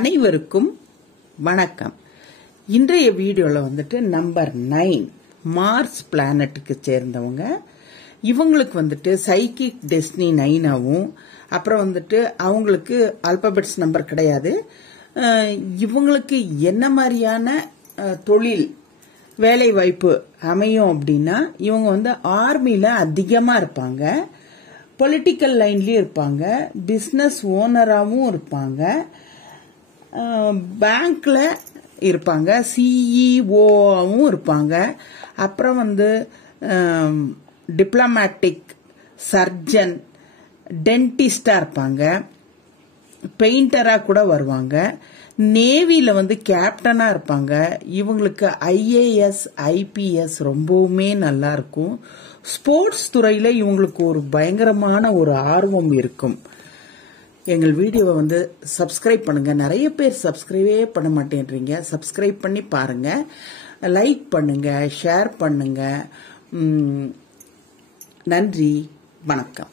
அனைவருக்கும் வணக்கம். இன்றைய வீடியோல நம்பர் 9 மார்ஸ் பிளானட்டுக்கு சேர்ந்தவங்க. இவங்களுக்கு சைக்கிக் டெஸ்டினி 9ஆவும், அப்புறம் அவங்களுக்கு ஆல்பபெட்ஸ் நம்பர் கிடையாது. இவங்களுக்கு என்ன மாதிரியான தொழில் வேலை வாய்ப்பு அமையும் அப்படின்னா, இவங்க ஆர்மில அதிகமா இருப்பாங்க, பொலிட்டிக்கல் லைன்லயும் இருப்பாங்க, பிசினஸ் ஓனராகவும் இருப்பாங்க, பேங்க்ல இருப்பாங்க, சிஇஓவும் இருப்பாங்க, அப்புறம் டிப்ளமேட்டிக், சர்ஜன், டென்டிஸ்டா இருப்பாங்க, பெயிண்டரா கூட வருவாங்க, நேவில கேப்டனா இருப்பாங்க. இவங்களுக்கு ஐஏஎஸ் ஐபிஎஸ் ரொம்பவுமே நல்லா இருக்கும். ஸ்போர்ட்ஸ் துறையில இவங்களுக்கு ஒரு பயங்கரமான ஒரு ஆர்வம் இருக்கும். எங்கள் வீடியோவை சப்ஸ்கிரைப் பண்ணுங்க. நிறைய பேர் சப்ஸ்கிரைபே பண்ண மாட்டேன்றீங்க. சப்ஸ்கிரைப் பண்ணி பாருங்க, லைக் பண்ணுங்க, ஷேர் பண்ணுங்க. நன்றி, வணக்கம்.